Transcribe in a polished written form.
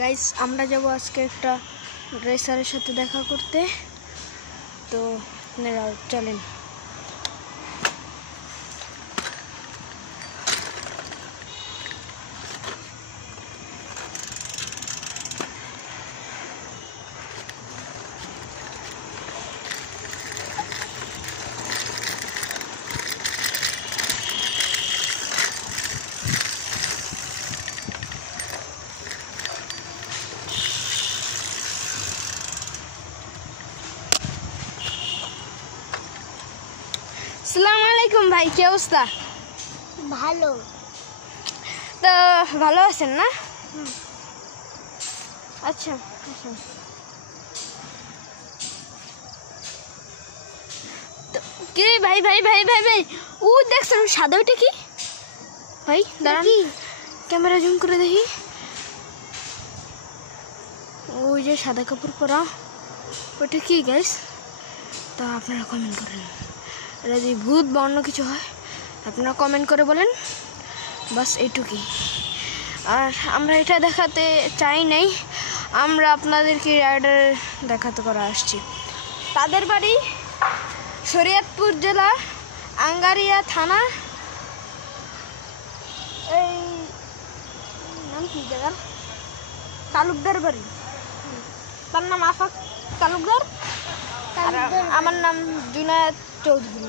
গাইস আমরা যাব আজকে একটা রেসারের সাথে দেখা করতে, তো আপনারা চলেন। আসসালামু আলাইকুম ভাই, কি অবস্থা? ভালো। তো ভালো আছেন না? আচ্ছা আচ্ছা, কি ভাই ভাই ভাই ভাই ভাই ও দেখছেন সাদা, ওইটা কি ভাই? দাঁড়ান, ক্যামেরা জুম করে দেখি। ওই যে সাদা কাপড় পরা, ওইটা কি গাইস? তা আপনারা কমেন্ট করেন, এটা যদি ভূত বা অন্য কিছু হয় আপনারা কমেন্ট করে বলেন, বাস এইটুকুই। আর আমরা এটা দেখাতে চাই নাই, আমরা আপনাদেরকে রাইডার দেখাতে করে আসছি। তাদের বাড়ি শরীয়তপুর জেলা, আঙ্গারিয়া থানা। এই নাম কি জায়গার? তালুকদার বাড়ি। তার নাম আফাক তালুকদার, আর আমার নাম জুনায়েদ চৌধুরী।